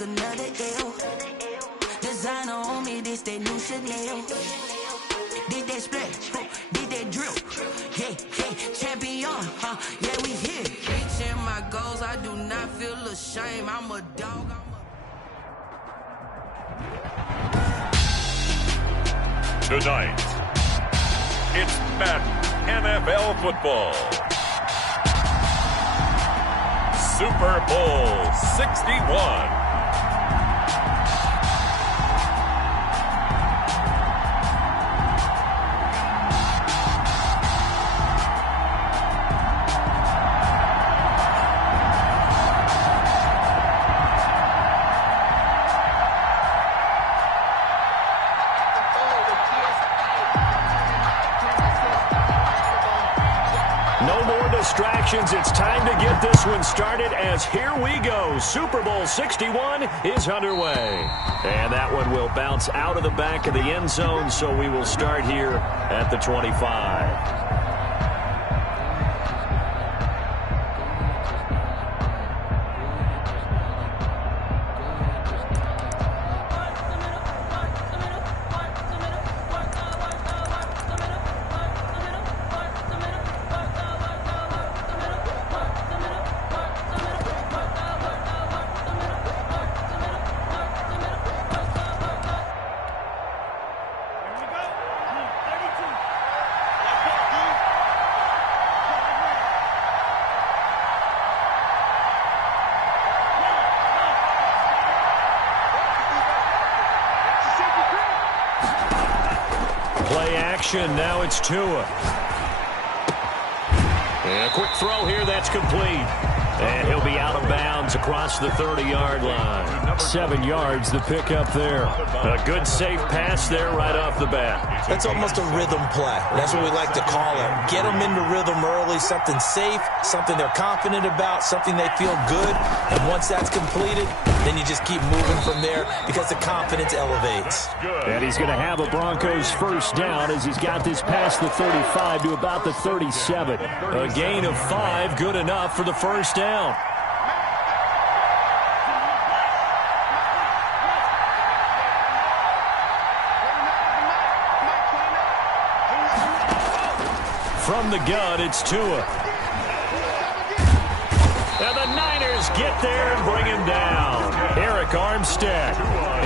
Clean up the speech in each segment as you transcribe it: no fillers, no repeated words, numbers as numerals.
take another L. Designer on me, this that new Chanel. Did that splash, did that drip. Yeah, champion, yeah, we here. Reaching my goals, I do not feel ashamed. I'm a dog, Tonight, it's Madden NFL football. Super Bowl 61. Distractions. It's time to get this one started as here we go. Super Bowl 61 is underway. And that one will bounce out of the back of the end zone, so we will start here at the 25. Play action, now it's Tua. And a quick throw here, that's complete. And he'll be out of bounds across the 30-yard line. 7 yards, the pickup there. A good, safe pass there right off the bat. That's almost a rhythm play. That's what we like to call it. Get them into rhythm early, something safe, something they're confident about, something they feel good. And once that's completed, then you just keep moving from there because the confidence elevates. And he's going to have a Broncos first down as he's got this past the 35 to about the 37. A gain of 5, good enough for the first down. From the gun, it's Tua. And the Niners get there and bring him down. Eric Armstead.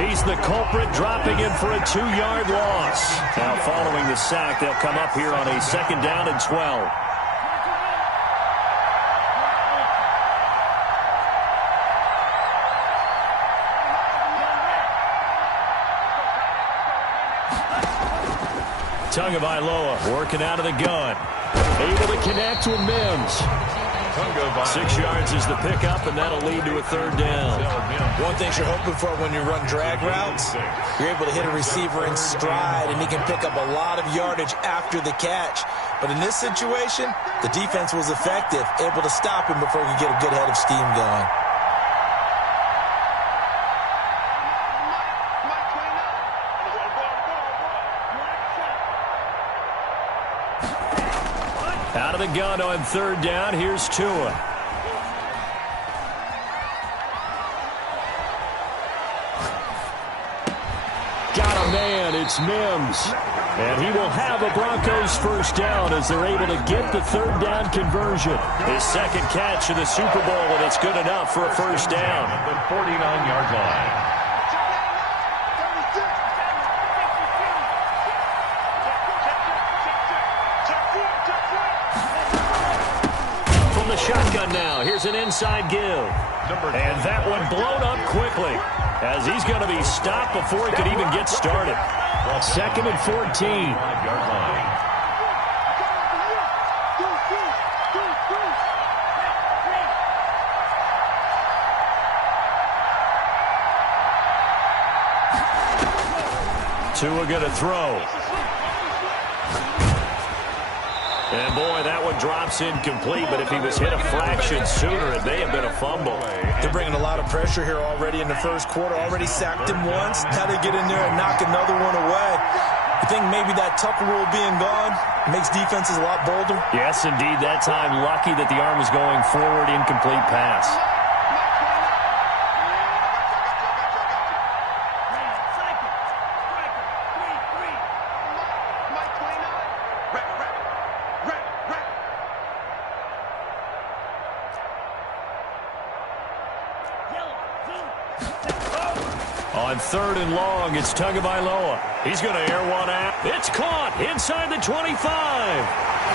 He's the culprit, dropping him for a 2-yard loss. Now following the sack, they'll come up here on a 2nd down and 12. Tagovailoa working out of the gun. Able to connect with Mims. 6 yards is the pickup, and that'll lead to a 3rd down. One thing you're hoping for when you run drag routes, you're able to hit a receiver in stride, and he can pick up a lot of yardage after the catch. But in this situation, the defense was effective, able to stop him before he could get a good head of steam going. Out of the gun on 3rd down. Here's Tua. Got a man. It's Mims. And he will have a Broncos first down as they're able to get the 3rd down conversion. His 2nd catch of the Super Bowl, and it's good enough for a first down. The 49-yard line. Shotgun now. Here's an inside give. And that one blown up quickly as he's going to be stopped before he could even get started. 2nd and 14. Tua going to throw. And, boy, that one drops incomplete, but if he was hit a fraction sooner, it may have been a fumble. They're bringing a lot of pressure here already in the first quarter. Already sacked him once. Now they get in there and knock another one away. I think maybe that Tucker rule being gone makes defenses a lot bolder. Yes, indeed. That time, lucky that the arm was going forward, incomplete pass. 3rd and long. It's Tagovailoa. He's going to air one out. It's caught inside the 25.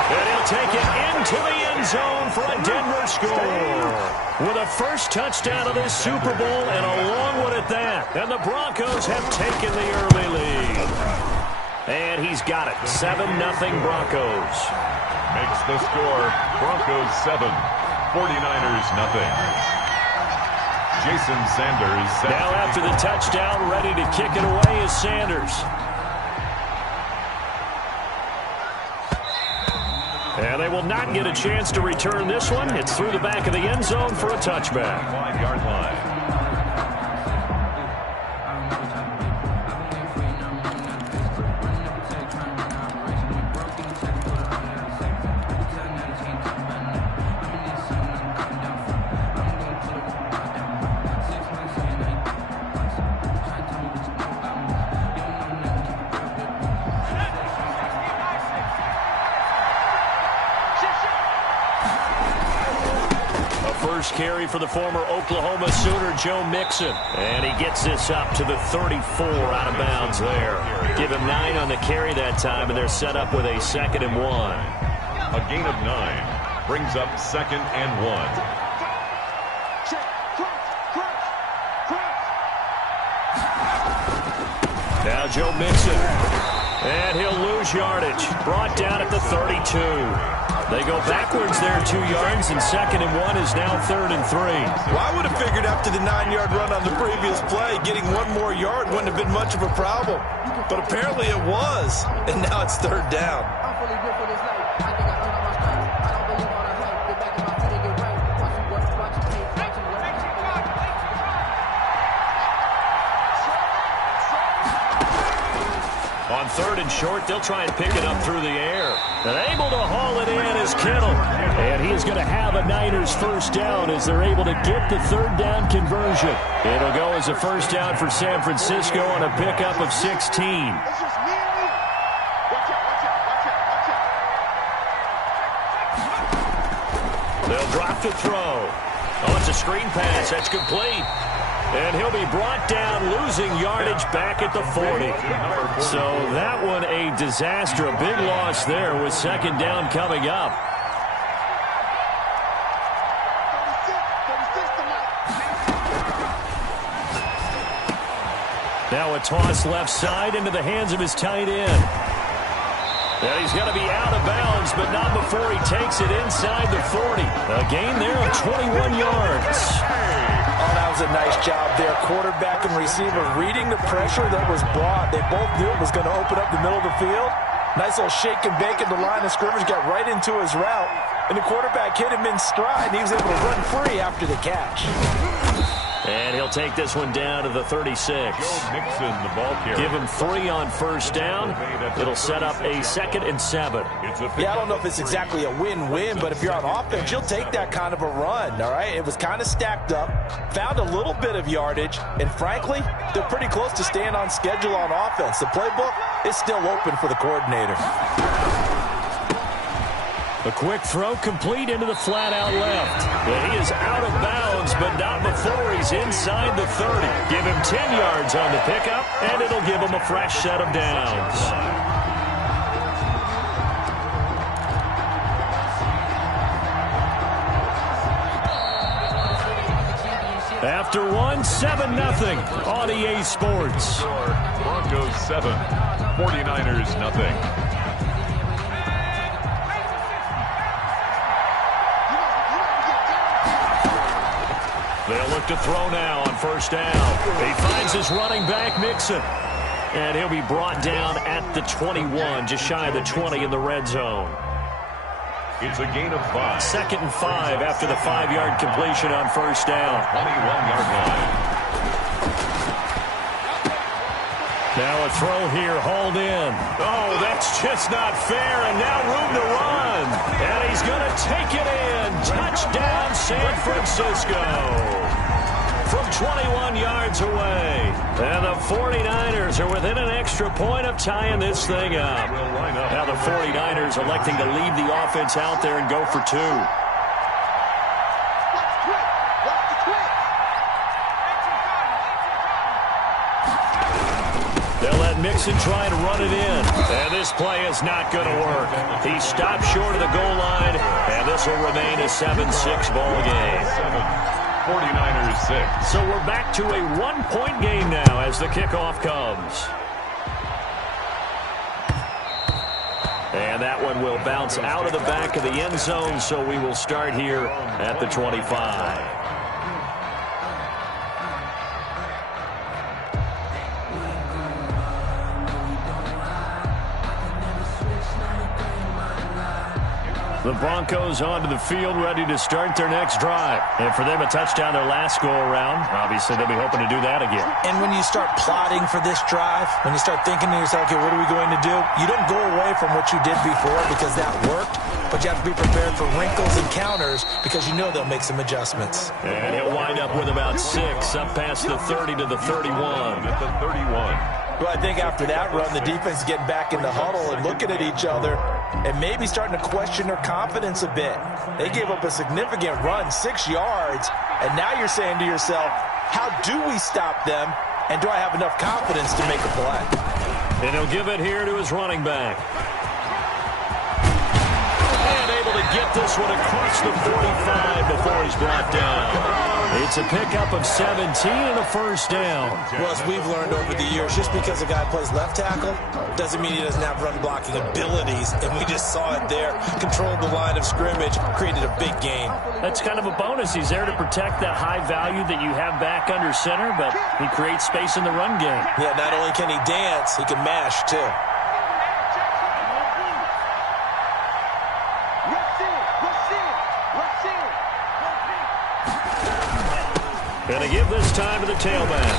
And he'll take it into the end zone for a Denver score. With a first touchdown of this Super Bowl and a long one at that. And the Broncos have taken the early lead. And he's got it. 7-0 Broncos. Makes the score Broncos 7, 49ers nothing. Jason Sanders. Now after the touchdown, ready to kick it away is Sanders. And they will not get a chance to return this one. It's through the back of the end zone for a touchback. 5-yard line. First carry for the former Oklahoma Sooner, Joe Mixon. And he gets this up to the 34 out of bounds there. Give him 9 on the carry that time, and they're set up with a 2nd and 1. A gain of 9 brings up 2nd and 1. Now Joe Mixon. And he'll lose yardage. Brought down at the 32. They go backwards there 2 yards, and 2nd and 1 is now 3rd and 3. Well, I would have figured after the 9-yard run on the previous play, getting 1 more yard wouldn't have been much of a problem. But apparently it was, and now it's 3rd down. On 3rd and short, they'll try and pick it up through the air. And able to haul it in is Kittle. And he is going to have a Niners first down as they're able to get the 3rd down conversion. It'll go as a first down for San Francisco on a pickup of 16. They'll drop to throw. Oh, it's a screen pass. That's complete. And he'll be brought down, losing yardage back at the 40. So that one a disaster, a big loss there with 2nd down coming up. Now a toss left side into the hands of his tight end. And he's going to be out of bounds, but not before he takes it inside the 40. A gain there of 21 yards. Oh, that was a nice job there. Quarterback and receiver reading the pressure that was brought. They both knew it was going to open up the middle of the field. Nice little shake and bake at the line of scrimmage, got right into his route. And the quarterback hit him in stride, and he was able to run free after the catch. And he'll take this one down to the 36. Joe Mixon, the ball carrier. Give him 3 on first down. It'll set up a 2nd and 7. Yeah, I don't know if it's exactly a win-win, but if you're on offense, you'll take that kind of a run, all right? It was kind of stacked up, found a little bit of yardage, and frankly, they're pretty close to staying on schedule on offense. The playbook is still open for the coordinator. A quick throw complete into the flat out left. But he is out of bounds, but not before he's inside the 30. Give him 10 yards on the pickup, and it'll give him a fresh set of downs. After one, 7-0 on EA Sports. Broncos 7, 49ers nothing. They'll look to throw now on first down. He finds his running back, Mixon. And he'll be brought down at the 21, just shy of the 20 in the red zone. It's a gain of 5. 2nd and 5 after the 5-yard completion on first down. 21-yard line. Now a throw here, hauled in. Oh, that's just not fair, and now room to run. And he's going to take it in. Touchdown, San Francisco. From 21 yards away. And the 49ers are within an extra point of tying this thing up. Now the 49ers electing to leave the offense out there and go for 2. fakes and try and run it in. And this play is not going to work. He stopped short of the goal line, and this will remain a 7-6 ball game. 49ers 6. So we're back to a one-point game now as the kickoff comes. And that one will bounce out of the back of the end zone, so we will start here at the 25. The Broncos onto the field, ready to start their next drive. And for them, a touchdown their last go-around. Obviously, they'll be hoping to do that again. And when you start plotting for this drive, when you start thinking to yourself, okay, what are we going to do? You don't go away from what you did before because that worked, but you have to be prepared for wrinkles and counters because you know they'll make some adjustments. And he'll wind up with about 6, up past the 30 to the 31. At the 31. Well, I think after that run, the defense is getting back in the huddle and looking at each other and maybe starting to question their confidence a bit. They gave up a significant run, 6 yards, and now you're saying to yourself, how do we stop them, and do I have enough confidence to make a play? And he'll give it here to his running back. And able to get this one across the 45 before he's brought down. It's a pickup of 17 and a first down. Well, as we've learned over the years, just because a guy plays left tackle doesn't mean he doesn't have run blocking abilities. And we just saw it there. Controlled the line of scrimmage, created a big gain. That's kind of a bonus. He's there to protect that high value that you have back under center, but he creates space in the run game. Yeah, not only can he dance, he can mash too. And they give this time to the tailback.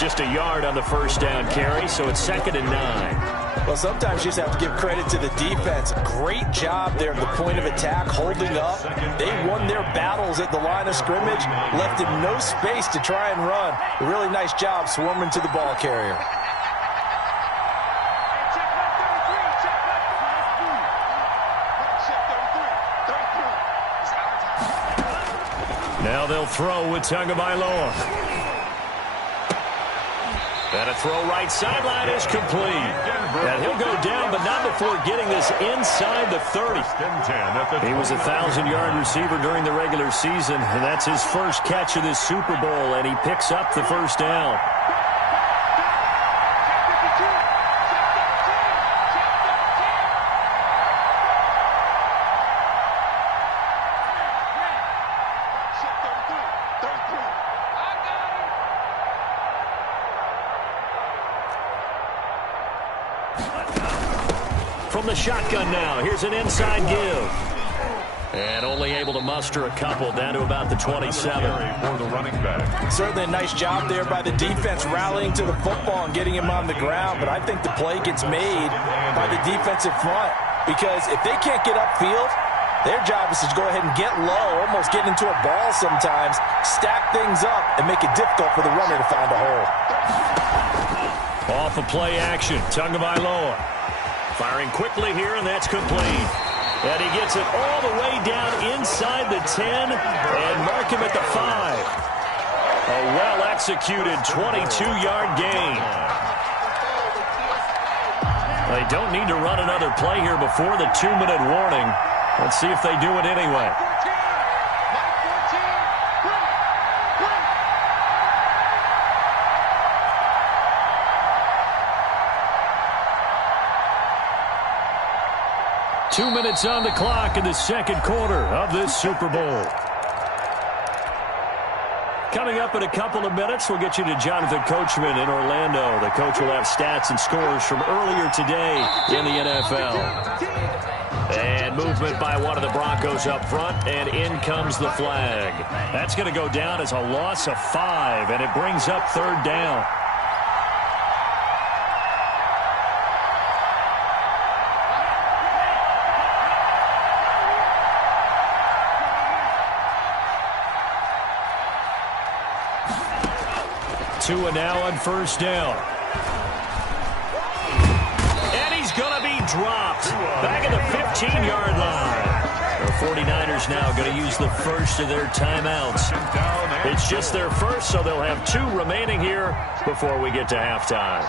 Just a yard on the first down carry, so it's 2nd and 9. Well, sometimes you just have to give credit to the defense. Great job there at the point of attack, holding up. They won their battles at the line of scrimmage, left him no space to try and run. A really nice job swarming to the ball carrier. Now they'll throw with Tagovailoa. And a throw right sideline is complete. And he'll go down, but not before getting this inside the 30. He was a 1,000-yard receiver during the regular season, and that's his first catch of this Super Bowl, and he picks up the first down. From the shotgun now, here's an inside give. And only able to muster a couple down to about the 27. For the running back. Certainly a nice job there by the defense rallying to the football and getting him on the ground, but I think the play gets made by the defensive front because if they can't get upfield, their job is to go ahead and get low, almost get into a ball sometimes, stack things up, and make it difficult for the runner to find a hole. Off of play action, Tagovailoa. Firing quickly here, and that's complete. And he gets it all the way down inside the 10 and mark him at the 5. A well-executed 22-yard gain. They don't need to run another play here before the 2-minute warning. Let's see if they do it anyway. Two minutes on the clock in the second quarter of this Super Bowl. Coming up in a couple of minutes, we'll get you to Jonathan Coachman in Orlando. The coach will have stats and scores from earlier today in the NFL. And movement by one of the Broncos up front, and in comes the flag. That's going to go down as a loss of 5, and it brings up 3rd down. Tua now on 1st down. And he's going to be dropped. Back at the 15-yard line. The 49ers now going to use the first of their timeouts. It's just their first, so they'll have 2 remaining here before we get to halftime.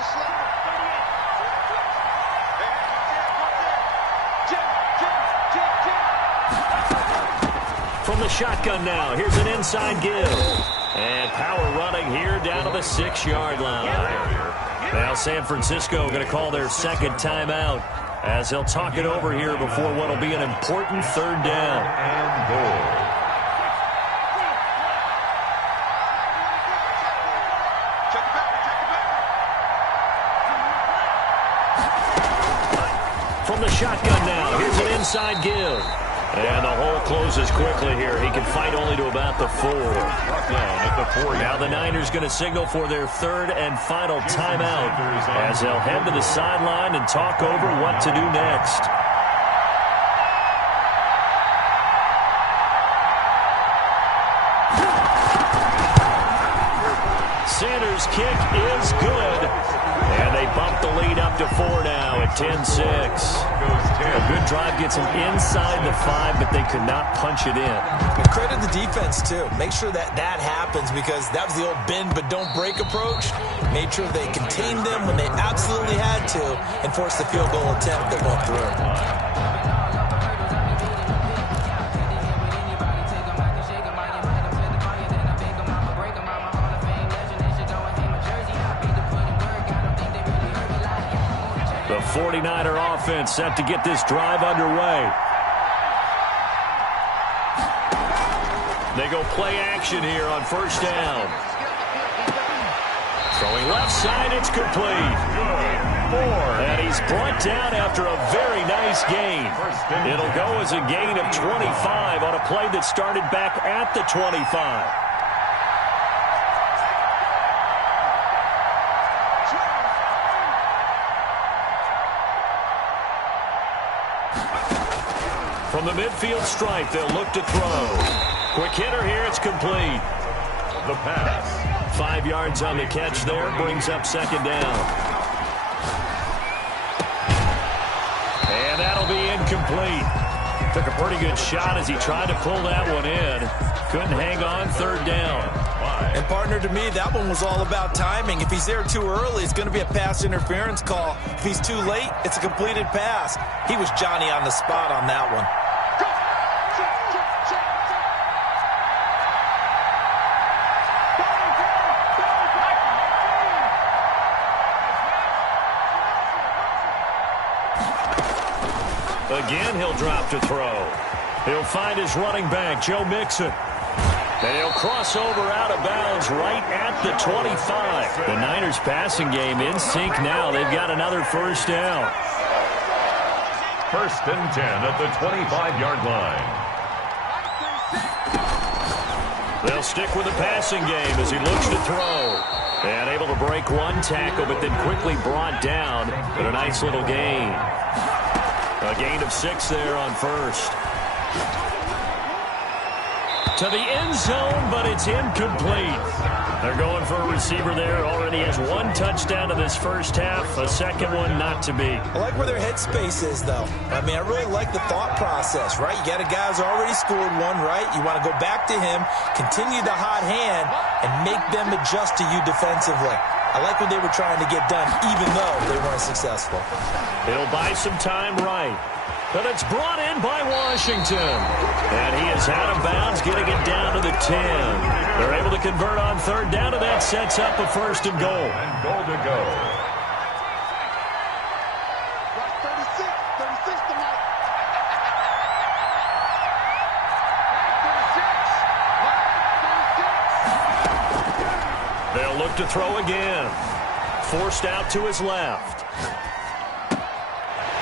From the shotgun now, here's an inside give. And power running here down to the 6-yard line. Now San Francisco going to call their second timeout as they'll talk it over here before what will be an important third down. And goal. From the shotgun now, here's an inside give. And the hole closes quickly here. He can fight only to about the 4. Now the Niners going to signal for their third and final timeout as they'll head to the sideline and talk over what to do next. Sanders' kick is good. And they bump the lead up to 4 now at 10-6. A good drive gets them inside the 5, but they could not punch it in. And credit the defense, too. Make sure that happens because that was the old bend but don't break approach. Made sure they contained them when they absolutely had to and forced the field goal attempt that went through. The 49er offense set to get this drive underway. They go play action here on first down. Throwing left side, it's complete. And he's brought down after a very nice gain. It'll go as a gain of 25 on a play that started back at the 25. From the midfield stripe, they'll look to throw. Quick hitter here, it's complete. The pass. 5 yards on the catch there, brings up second down. And that'll be incomplete. Took a pretty good shot as he tried to pull that one in. Couldn't hang on, third down. And partner, to me, that one was all about timing. If he's there too early, it's going to be a pass interference call. If he's too late, it's a completed pass. He was Johnny on the spot on that one. Again, he'll drop to throw. He'll find his running back, Joe Mixon. And he'll cross over out of bounds right at the 25. The Niners passing game in sync now. They've got another first down. First and 10 at the 25-yard line. They'll stick with the passing game as he looks to throw. And able to break one tackle, but then quickly brought down. But a nice little gain. A gain of 6 there on first. To the end zone, but it's incomplete. They're going for a receiver there. Already has 1 touchdown to this first half. A second one not to be. I like where their headspace is, though. I mean, I really like the thought process, right? You got a guy who's already scored one, right? You want to go back to him, continue the hot hand, and make them adjust to you defensively. I like what they were trying to get done, even though they weren't successful. He'll buy some time right. But it's brought in by Washington. And he is out of bounds, getting it down to the 10. They're able to convert on third down, and that sets up a first and goal. And goal to go. They'll look to throw again. Forced out to his left.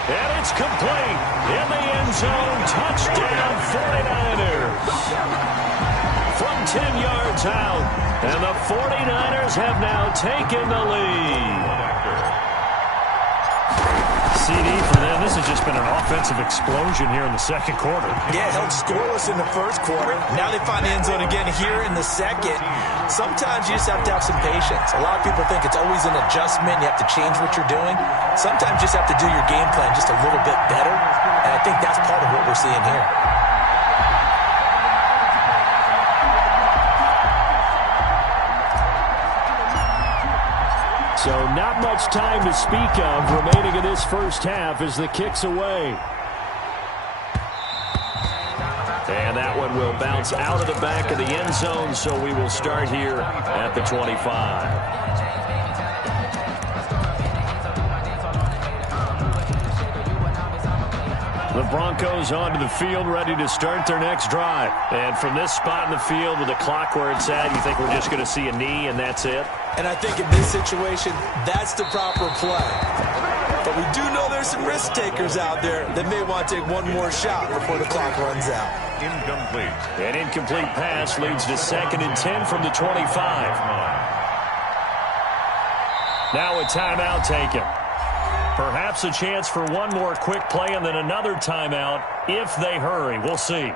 And it's complete. In the end zone, touchdown 49ers. From 10 yards out. And the 49ers have now taken the lead. CD for them. This has just been an offensive explosion here in the second quarter. Yeah, held scoreless in the first quarter. Now they find the end zone again here in the second. Sometimes you just have to have some patience. A lot of people think it's always an adjustment. You have to change what you're doing. Sometimes you just have to do your game plan just a little bit better. And I think that's part of what we're seeing here. So not much time to speak of remaining in this first half as the kick's away. And that one will bounce out of the back of the end zone, so we will start here at the 25. The Broncos onto the field, ready to start their next drive. And from this spot in the field with the clock where it's at, you think we're just going to see a knee and that's it? And I think in this situation, that's the proper play. But we do know there's some risk takers out there that may want to take one more shot before the clock runs out. Incomplete. An incomplete pass leads to 2nd and 10 from the 25. Now a timeout taken. Perhaps a chance for one more quick play and then another timeout if they hurry. We'll see.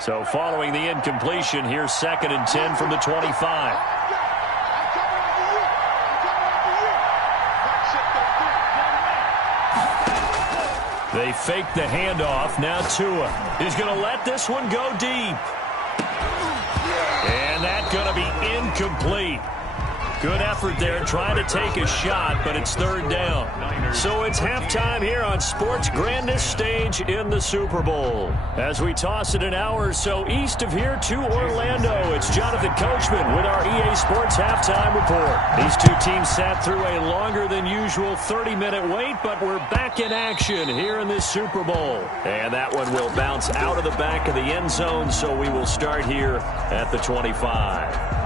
So following the incompletion, here's 2nd and 10 from the 25. They fake the handoff. Now Tua. He's going to let this one go deep. And that's going to be incomplete. Good effort there, trying to take a shot, but it's 3rd down. So it's halftime here on sports' grandest stage in the Super Bowl. As we toss it an hour or so east of here to Orlando, it's Jonathan Coachman with our EA Sports Halftime Report. These two teams sat through a longer than usual 30-minute wait, but we're back in action here in this Super Bowl. And that one will bounce out of the back of the end zone, so we will start here at the 25.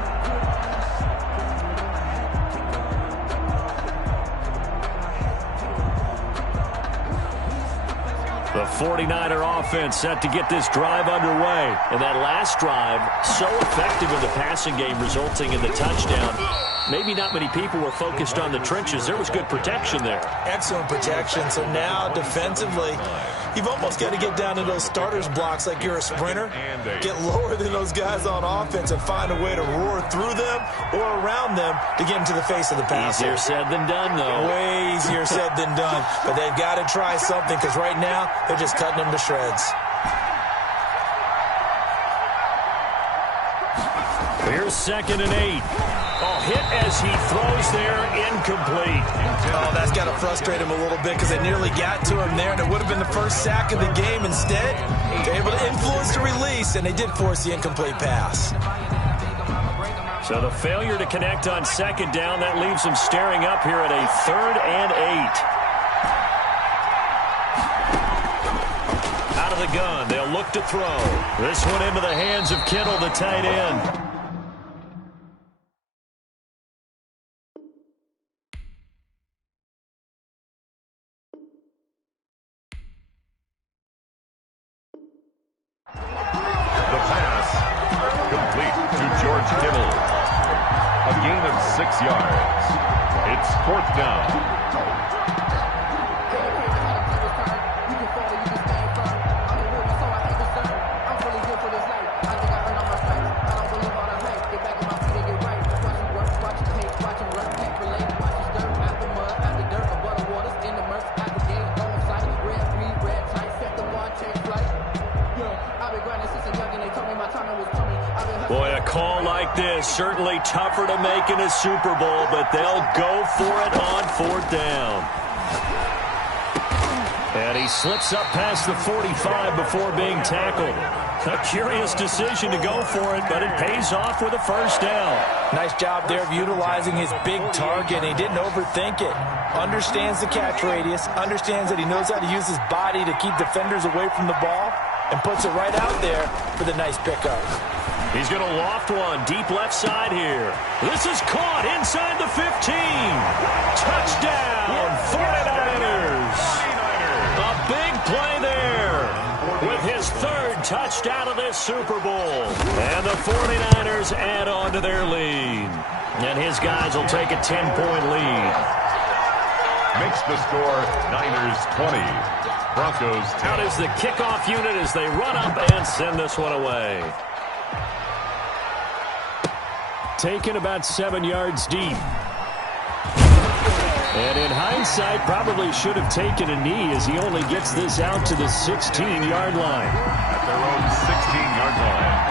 The 49er offense set to get this drive underway. And that last drive, so effective in the passing game, resulting in the touchdown. Maybe not many people were focused on the trenches. There was good protection there. Excellent protection. So now, defensively, you've almost got to get down to those starters blocks like you're a sprinter. Get lower than those guys on offense and find a way to roar through them or around them to get into the face of the passer. Easier said than done, though. Way easier said than done. But they've got to try something because right now they're just cutting them to shreds. Here's 2nd and 8. Oh, hit as he throws there, incomplete. Oh, that's got to frustrate him a little bit because they nearly got to him there, and it would have been the first sack of the game. Instead, they're able to influence the release, and they did force the incomplete pass. So the failure to connect on 2nd down, that leaves them staring up here at a 3rd and 8. Out of the gun, they'll look to throw. This one into the hands of Kittle, the tight end. A gain of 6 yards. It's 4th down. Boy, a call like this, certainly tougher to make in a Super Bowl, but they'll go for it on 4th down. And he slips up past the 45 before being tackled. A curious decision to go for it, but it pays off with a 1st down. Nice job there of utilizing his big target. He didn't overthink it. Understands the catch radius, understands that he knows how to use his body to keep defenders away from the ball, and puts it right out there for the nice pickup. He's going to loft one deep left side here. This is caught inside the 15. Touchdown, 49ers. A big play there with his 3rd touchdown of this Super Bowl. And the 49ers add on to their lead. And his guys will take a 10-point lead. makes the score Niners 20, Broncos 10. Out is the kickoff unit as they run up and send this one away. Taken about 7 yards deep. And in hindsight, probably should have taken a knee as he only gets this out to the 16-yard line. At their own 16-yard line.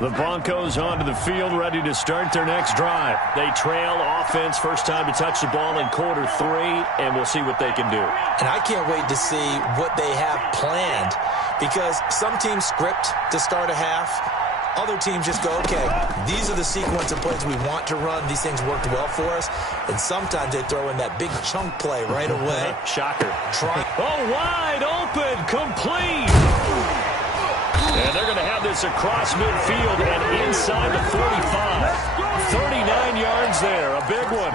The Broncos onto the field, ready to start their next drive. They trail offense, first time to touch the ball in quarter 3, and we'll see what they can do. And I can't wait to see what they have planned, because some teams script to start a half. Other teams just go, okay, these are the sequence of plays we want to run. These things worked well for us. And sometimes they throw in that big chunk play right away. Shocker. Wide open, complete. And they're going to have this across midfield and inside the 45. 39 yards there, a big one.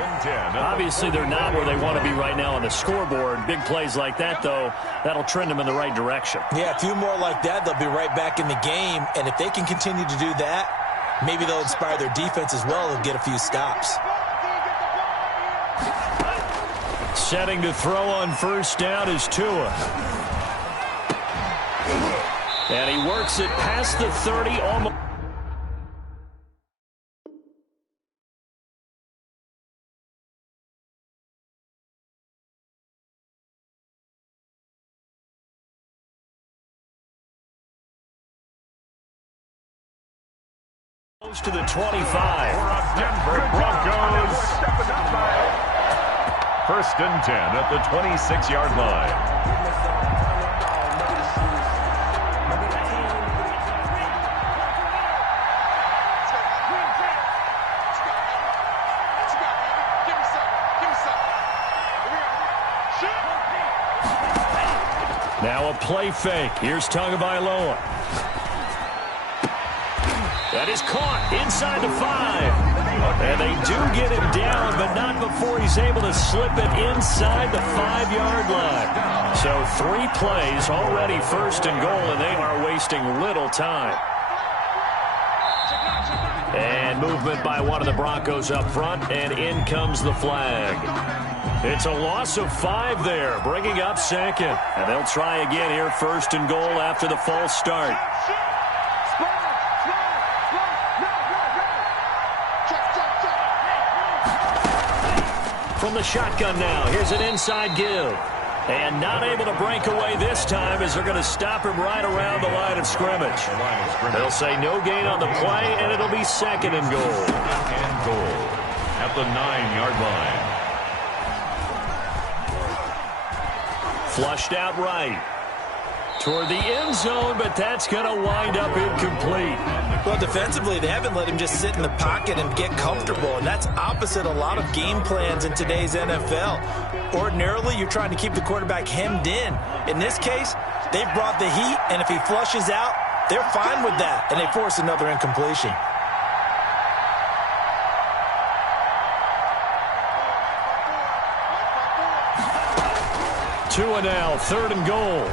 Obviously, they're not where they want to be right now on the scoreboard. Big plays like that, though, that'll trend them in the right direction. Yeah, a few more like that, they'll be right back in the game. And if they can continue to do that, maybe they'll inspire their defense as well and get a few stops. Setting to throw on first down is Tua. And he works it past the 30, almost. Close to the 25. Denver Broncos. First and 10 at the 26-yard line. Now a play fake. Here's Tagovailoa. That is caught inside the 5. And they do get him down, but not before he's able to slip it inside the 5-yard line. So 3 plays already first and goal, and they are wasting little time. And movement by one of the Broncos up front, and in comes the flag. It's a loss of 5 there, bringing up second. And they'll try again here, first and goal after the false start. From the shotgun now, here's an inside give. And not able to break away this time as they're going to stop him right around the line of scrimmage. They'll say no gain on the play, and it'll be second and goal. And goal at the 9-yard line. Flushed out right. Toward the end zone, but that's going to wind up incomplete. Well, defensively, they haven't let him just sit in the pocket and get comfortable, and that's opposite a lot of game plans in today's NFL. Ordinarily, you're trying to keep the quarterback hemmed in. In this case, they brought the heat, and if he flushes out, they're fine with that, and they force another incompletion. Tua now, third and goal.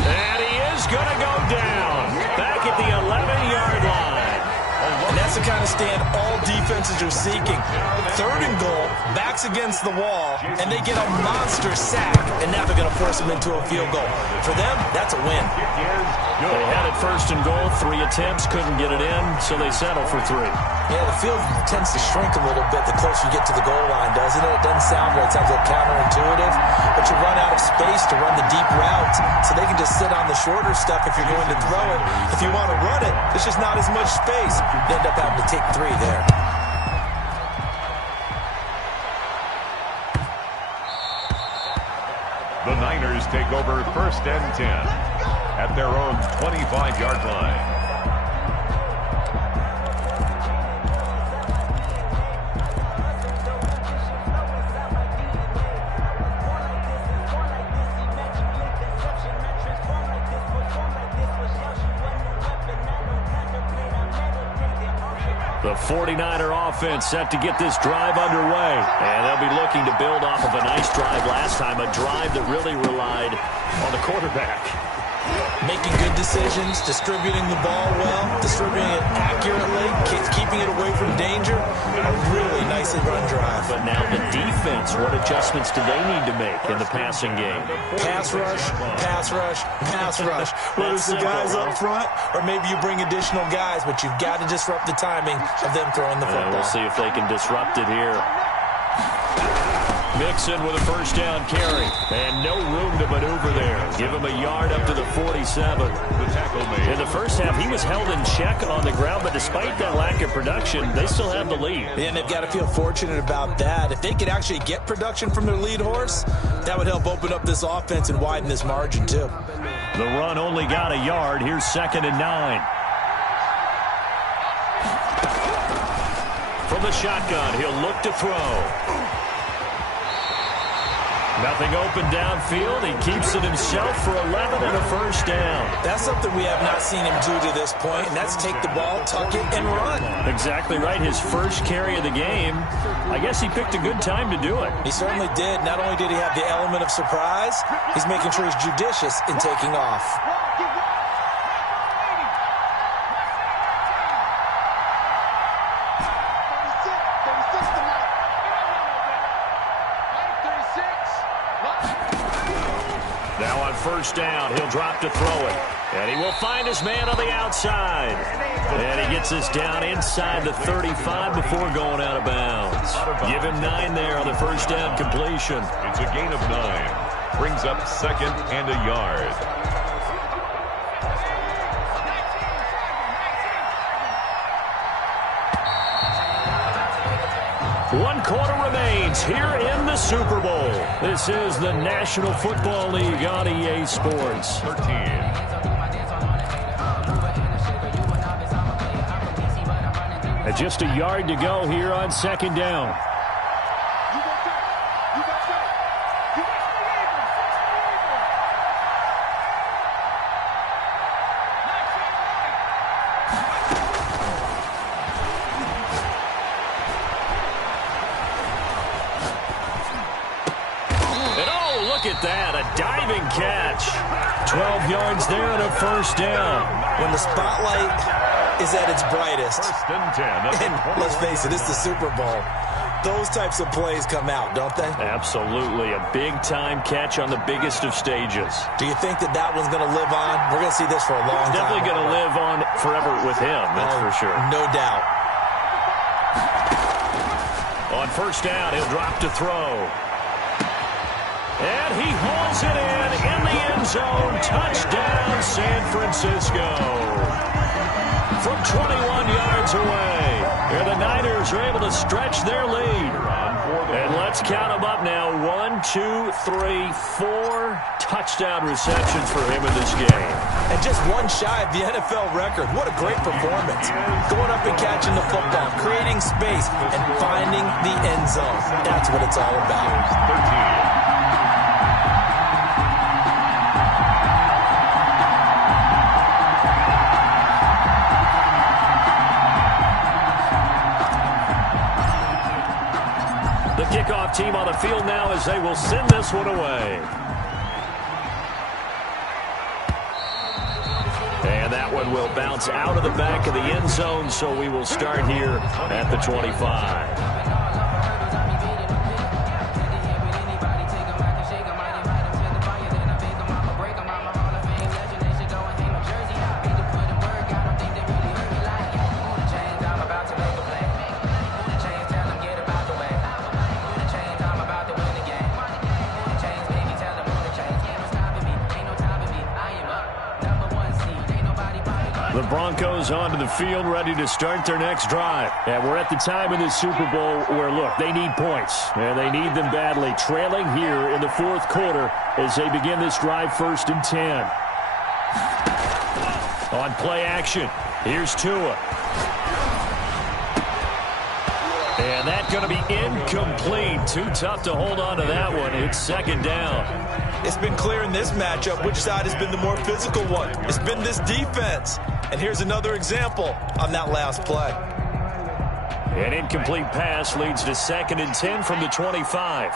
And he is going to go down. Back at the 11-yard line. And that's the kind of stand all defenses are seeking. Third and goal, backs against the wall, and they get a monster sack, and now they're going to force them into a field goal. For them, that's a win. They had it first and goal, 3 attempts, couldn't get it in, so they settle for 3. Yeah, the field tends to shrink a little bit the closer you get to the goal line, doesn't it? It doesn't sound right. It sounds a little counterintuitive, but you run out of space to run the deep routes, so they can just sit on the shorter stuff if you're going to throw it. If you want to run it, there's just not as much space. You end up having to take 3 there. The Niners take over first and 10 at their own 25-yard line. The 49er offense set to get this drive underway. And they'll be looking to build off of a nice drive last time, a drive that really relied on the quarterback. Making good decisions, distributing the ball well, distributing it accurately, keeping it away from danger. A really nicely run drive. But now the defense, what adjustments do they need to make in the passing game? Pass rush, pass rush, pass rush. Whether it's the guys up front or maybe you bring additional guys, but you've got to disrupt the timing of them throwing the football. We'll see if they can disrupt it here. Mixon with a first down carry. And no room to maneuver there. Give him a yard up to the 47. The tackle made. In the first half, he was held in check on the ground, but despite that lack of production, they still have the lead. And they've got to feel fortunate about that. If they could actually get production from their lead horse, that would help open up this offense and widen this margin too. The run only got a yard. Here's 2nd and 9. From the shotgun, he'll look to throw. Nothing open downfield. He keeps it himself for 11 and a first down. That's something we have not seen him do to this point, and that's take the ball, tuck it, and run. Exactly right. His first carry of the game. I guess he picked a good time to do it. He certainly did. Not only did he have the element of surprise, he's making sure he's judicious in taking off. Now on first down, he'll drop to throw it. And he will find his man on the outside. And he gets this down inside the 35 before going out of bounds. Give him 9 there on the first down completion. It's a gain of 9. Brings up 2nd and a yard. One quarter remains here in the Super Bowl. This is the National Football League on EA Sports. 13. And just a yard to go here on 2nd down. Look at that, a diving catch. 12 yards there and a first down. When the spotlight is at its brightest, 1st and 10. and let's face it, it's the Super Bowl, those types of plays come out, don't they? Absolutely, a big-time catch on the biggest of stages. Do you think that that one's going to live on? We're going to see this for a long time. Definitely going to live on forever with him, that's for sure. No doubt. On first down, he'll drop to throw. And he hauls it in the end zone. Touchdown, San Francisco. From 21 yards away. Here the Niners are able to stretch their lead. And let's count them up now. 1, 2, 3, 4 touchdown receptions for him in this game. And just one shy of the NFL record. What a great performance. Going up and catching the football, creating space, and finding the end zone. That's what it's all about. 13. The kickoff team on the field now as they will send this one away. And that one will bounce out of the back of the end zone, so we will start here at the 25. The Broncos onto the field, ready to start their next drive. And we're at the time in the Super Bowl where, look, they need points. And they need them badly. Trailing here in the 4th quarter as they begin this drive 1st and 10. On play action, here's Tua. And that's going to be incomplete. Too tough to hold on to that one. It's 2nd down. It's been clear in this matchup which side has been the more physical one. It's been this defense. And here's another example on that last play. An incomplete pass leads to 2nd and 10 from the 25.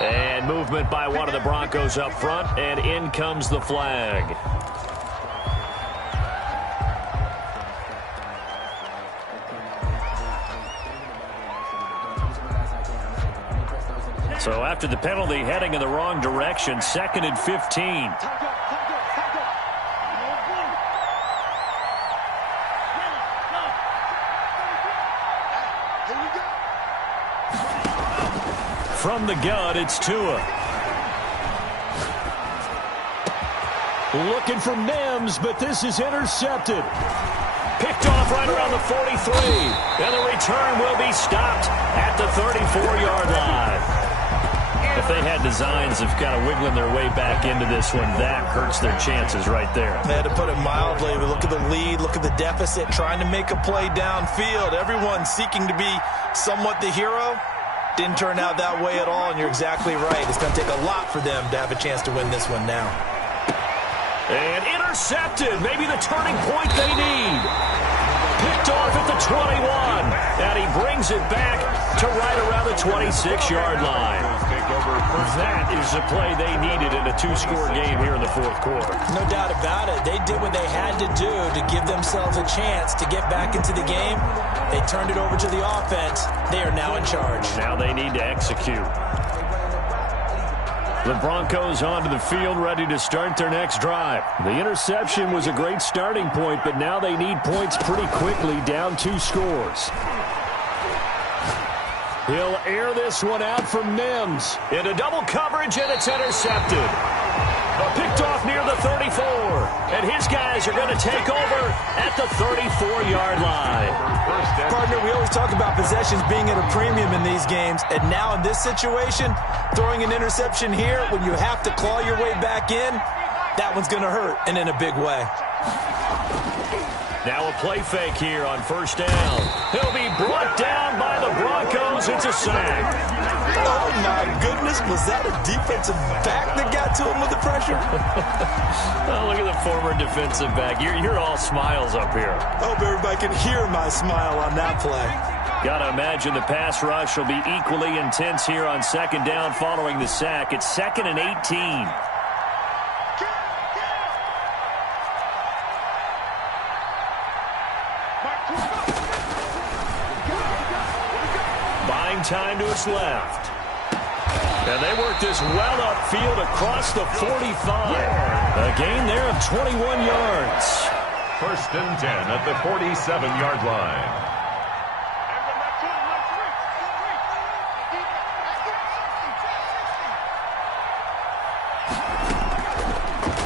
And movement by one of the Broncos up front, and in comes the flag. So after the penalty, heading in the wrong direction, 2nd and 15. From the gun, it's Tua. Looking for Mims, but this is intercepted. Picked off right around the 43. And the return will be stopped at the 34-yard line. If they had designs of kind of wiggling their way back into this one, that hurts their chances right there. They had to put it mildly, but look at the lead, look at the deficit, trying to make a play downfield. Everyone seeking to be somewhat the hero. Didn't turn out that way at all, and you're exactly right. It's going to take a lot for them to have a chance to win this one now. And intercepted. Maybe the turning point they need. Picked off at the 21. And he brings it back to right around the 26-yard line. That is the play they needed in a 2-score game here in the 4th quarter. No doubt about it. They did what they had to do to give themselves a chance to get back into the game. They turned it over to the offense. They are now in charge. Now they need to execute. The Broncos onto the field, ready to start their next drive. The interception was a great starting point, but now they need points pretty quickly, down 2 scores. He'll air this one out for Mims. Into double coverage, and it's intercepted. Picked off near the 34. And his guys are going to take over at the 34-yard line. Partner, we always talk about possessions being at a premium in these games. And now in this situation, throwing an interception here when you have to claw your way back in, that one's going to hurt, and in a big way. Now a play fake here on 1st down. He'll be brought down by the Broncos. It's a sack. Oh, my goodness. Was that a defensive back that got to him with the pressure? Oh, look at the former defensive back. You're all smiles up here. I hope everybody can hear my smile on that play. Got to imagine the pass rush will be equally intense here on 2nd down following the sack. It's 2nd and 18. Buying time to its left. And they work this well upfield across the 45. A gain there of 21 yards. 1st and 10 at the 47-yard line.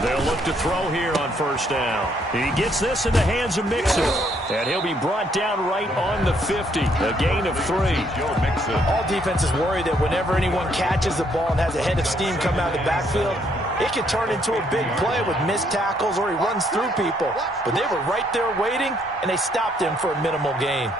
They'll look to throw here on 1st down. He gets this in the hands of Mixon. And he'll be brought down right on the 50. A gain of 3. All defenses worry that whenever anyone catches the ball and has a head of steam come out of the backfield, it can turn into a big play with missed tackles or he runs through people. But they were right there waiting, and they stopped him for a minimal gain.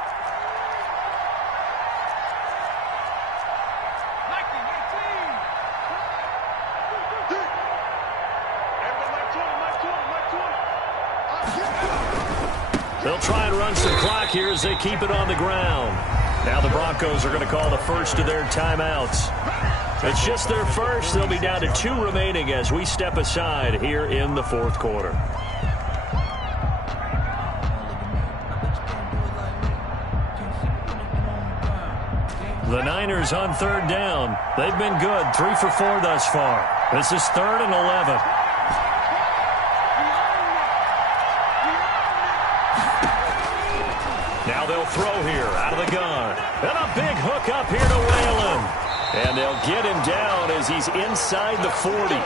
They'll try and run some clock here as they keep it on the ground. Now the Broncos are going to call the first of their timeouts. It's just their first. They'll be down to 2 remaining as we step aside here in the 4th quarter. The Niners on 3rd down. They've been good, 3 for 4 thus far. This is 3rd and 11. Now they'll throw here out of the gun. And a big hook up here to Whalen. And they'll get him down as he's inside the 40.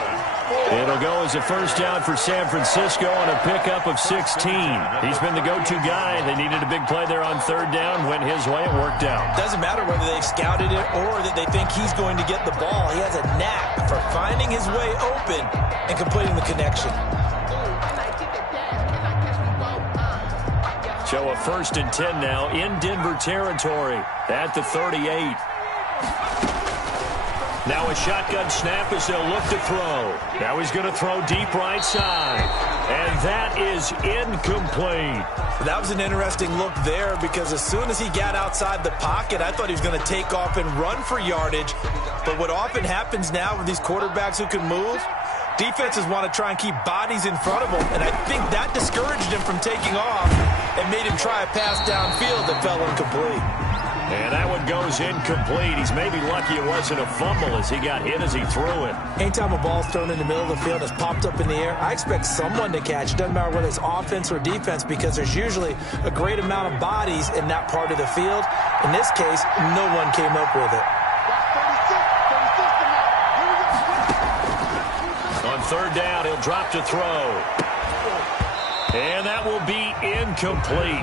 It'll go as a 1st down for San Francisco on a pickup of 16. He's been the go-to guy. They needed a big play there on 3rd down. Went his way. It worked out. Doesn't matter whether they've scouted it or that they think he's going to get the ball. He has a knack for finding his way open and completing the connection. So a 1st and 10 now in Denver territory at the 38. Now a shotgun snap as they'll look to throw. Now he's going to throw deep right side. And that is incomplete. That was an interesting look there because as soon as he got outside the pocket, I thought he was going to take off and run for yardage. But what often happens now with these quarterbacks who can move, defenses want to try and keep bodies in front of them, and I think that discouraged him from taking off and made him try a pass downfield that fell incomplete. And that one goes incomplete. He's maybe lucky it wasn't a fumble as he got hit as he threw it. Anytime a ball's thrown in the middle of the field and it's popped up in the air, I expect someone to catch. It doesn't matter whether it's offense or defense because there's usually a great amount of bodies in that part of the field. In this case, no one came up with it. On third down, he'll drop to throw. And that will be incomplete.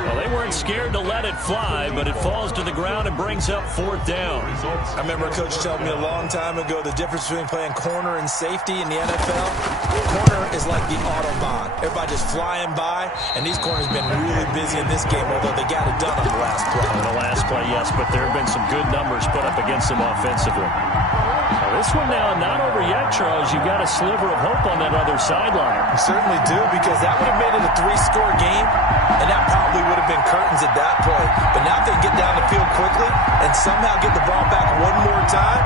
Well, they weren't scared to let it fly, but it falls to the ground and brings up fourth down. I remember a coach telling me a long time ago the difference between playing corner and safety in the NFL. Corner is like the Autobahn. Everybody just flying by, and these corners have been really busy in this game, although they got it done on the last play. On the last play, yes, but there have been some good numbers put up against them offensively. Now, this one now not over yet, Charles. You've got a sliver of hope on that other sideline. You certainly do, because that would have made it a 3-score game, and that probably would have been curtains at that point. But now if they get down the field quickly and somehow get the ball back one more time,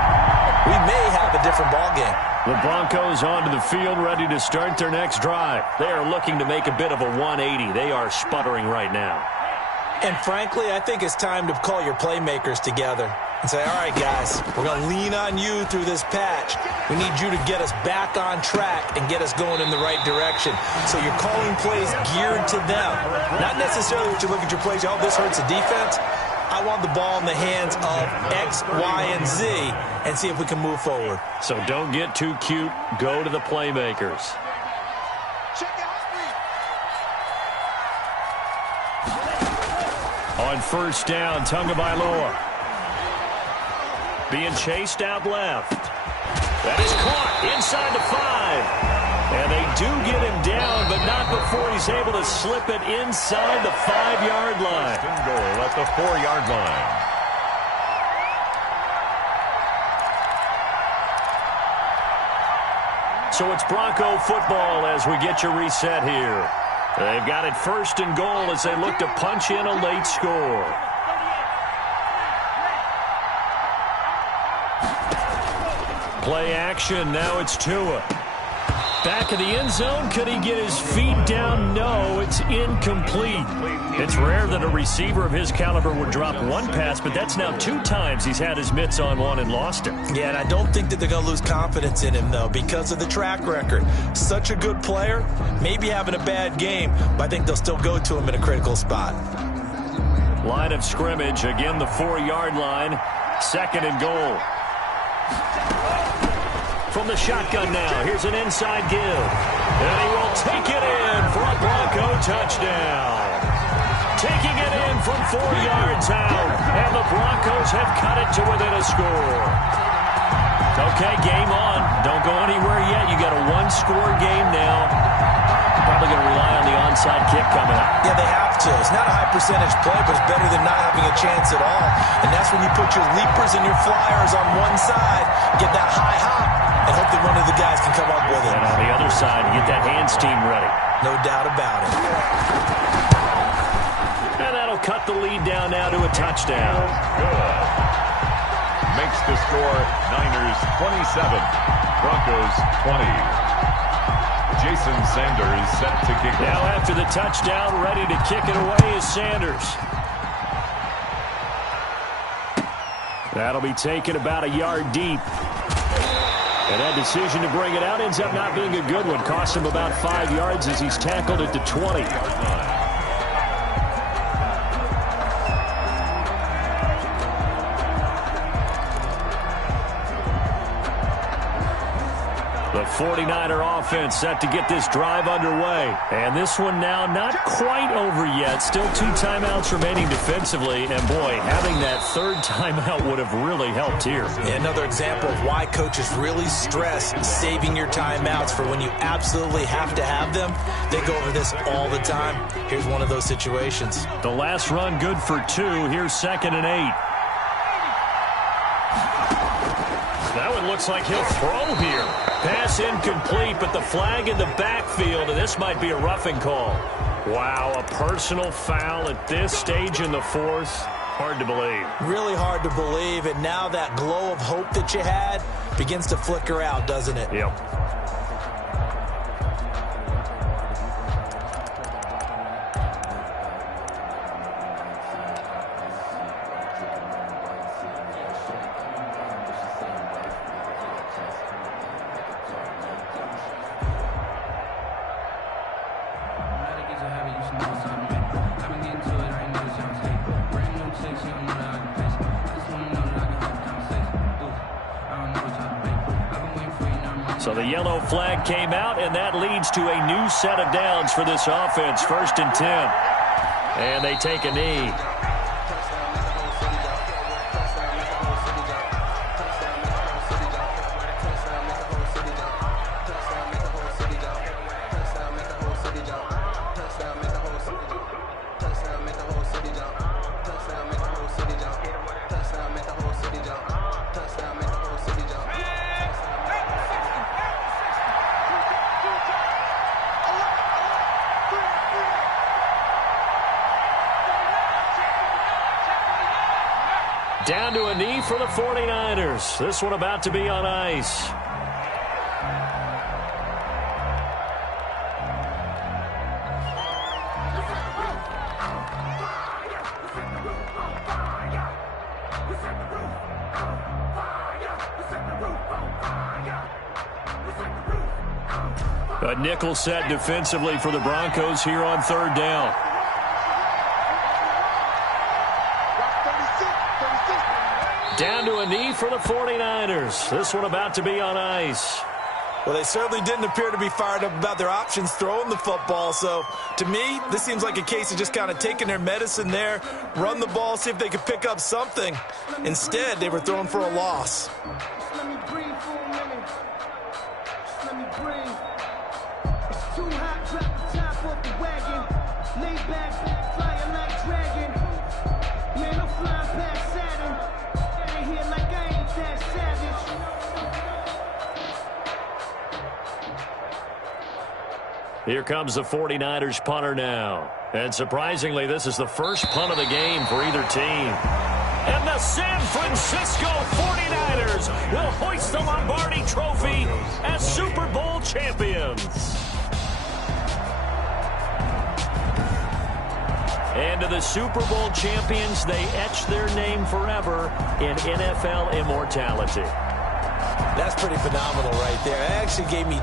we may have a different ball game. The Broncos onto the field ready to start their next drive. They are looking to make a bit of a 180. They are sputtering right now. And frankly, I think it's time to call your playmakers together and say, all right, guys, we're going to lean on you through this patch. We need you to get us back on track and get us going in the right direction. So you're calling plays geared to them. Not necessarily what you look at your plays, oh, this hurts the defense. I want the ball in the hands of X, Y, and Z and see if we can move forward. So don't get too cute. Go to the playmakers. On first down, Tagovailoa being chased out left. That is caught inside the 5. And they do get him down, but not before he's able to slip it inside the 5-yard line. Goal at the 4-yard line. So it's Bronco football as we get you reset here. They've got it first and goal as they look to punch in a late score. Play action, now it's Tua. Back of the end zone, could he get his feet down? No, it's incomplete. It's rare that a receiver of his caliber would drop one pass, but that's now 2 times he's had his mitts on one and lost it. Yeah, and I don't think that they're going to lose confidence in him, though, because of the track record. Such a good player, maybe having a bad game, but I think they'll still go to him in a critical spot. Line of scrimmage, again the 4-yard line, second and goal. From the shotgun now, here's an inside give. And he will take it in for a Bronco touchdown. Taking it in from 4 yards out. And the Broncos have cut it to within a score. Okay, game on. Don't go anywhere yet. You got a 1-score game now. Probably going to rely on the onside kick coming up. Yeah, they have to. It's not a high percentage play, but it's better than not having a chance at all. And that's when you put your leapers and your flyers on one side, get that high hop, and hope that one of the guys can come up with it. And on the other side, get that hands team ready. No doubt about it. And that'll cut the lead down now to a touchdown. Good. Makes the score Niners 27, Broncos 20. Jason Sanders set to kick it. Now after the touchdown, ready to kick it away is Sanders. That'll be taken about a yard deep. And that decision to bring it out ends up not being a good one. Cost him about 5 yards as he's tackled at the 20. The 49er offense set to get this drive underway. And this one now not quite over yet. Still 2 timeouts remaining defensively. And boy, having that 3rd timeout would have really helped here. Yeah, another example of why coaches really stress saving your timeouts for when you absolutely have to have them. They go over this all the time. Here's one of those situations. The last run good for 2. Here's 2nd and 8. That one looks like he'll throw here. Pass incomplete, but the flag in the backfield, and this might be a roughing call. Wow, a personal foul at this stage in the fourth. Hard to believe. Really hard to believe, and now that glow of hope that you had begins to flicker out, doesn't it? Yep. So the yellow flag came out, and that leads to a new set of downs for this offense. 1st and 10. And they take a knee. Down to a knee for the 49ers. This one about to be on ice. A nickel set defensively for the Broncos here on 3rd down. Down to a knee for the 49ers. This one about to be on ice. Well, they certainly didn't appear to be fired up about their options throwing the football. So, to me, this seems like a case of just kind of taking their medicine there, run the ball, see if they could pick up something. Instead, they were throwing for a loss. Let me breathe for a minute. Just let me breathe. It's too hot, drop the top off the wagon. Lay back, flying like dragon. Man, I'm flying past Saturn. Out of here like I ain't that savage. Here comes the 49ers punter now. And surprisingly, this is the first punt of the game for either team. And the San Francisco 49ers will hoist the Lombardi Trophy as Super Bowl champions. And to the Super Bowl champions, they etch their name forever in NFL immortality. That's pretty phenomenal right there. It actually gave me